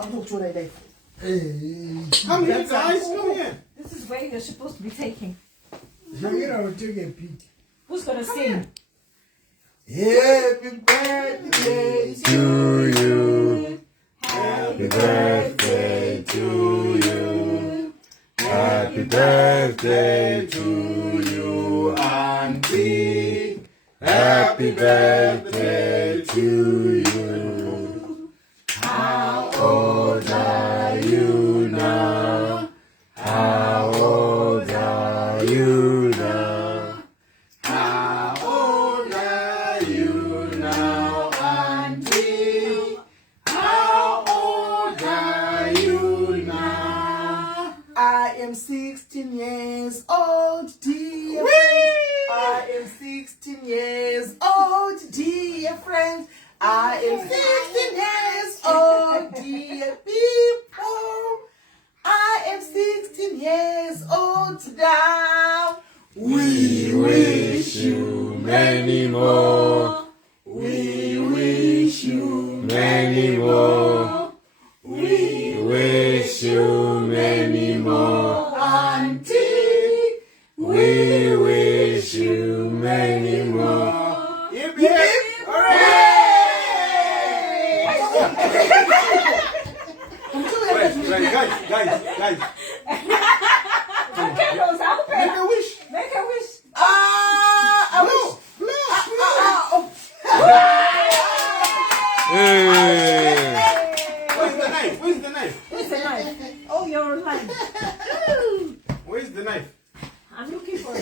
I'll talk to you later. Come here, guys. Come here. This is where you're supposed to be taking. I'm gonna take a peek. Who's gonna sing? Happy birthday to you. Happy birthday to you. Happy birthday to you, Auntie. Happy birthday to you. How old are you now? How old are you now? How old are you now, Auntie? How old are you now? I am 16 years old, dear friends. I am 16 years old, dear friends. I am 16 years old, dear people. I am 16 years old now. We wish you many more. We wish you many more. We wish you many more, Auntie. We wish you many more. Hip, hip. Hooray! Guys. Okay, Rose, I'll pay. Make a wish. Make a wish. I wish. Where's the knife? Where's the knife? Where's the knife? Oh, you're online. Where's the knife? I'm looking for it.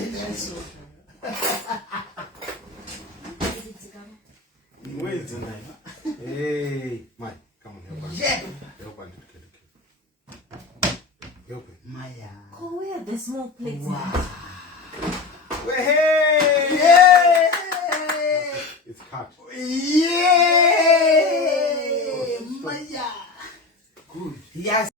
Where's the knife? Hey, Mike, come on, help us. Yeah. Help us. Help it. Maya. Go where the small plates. Hey! Yeah. It's cut. Yeah. Maya. Good. Yes.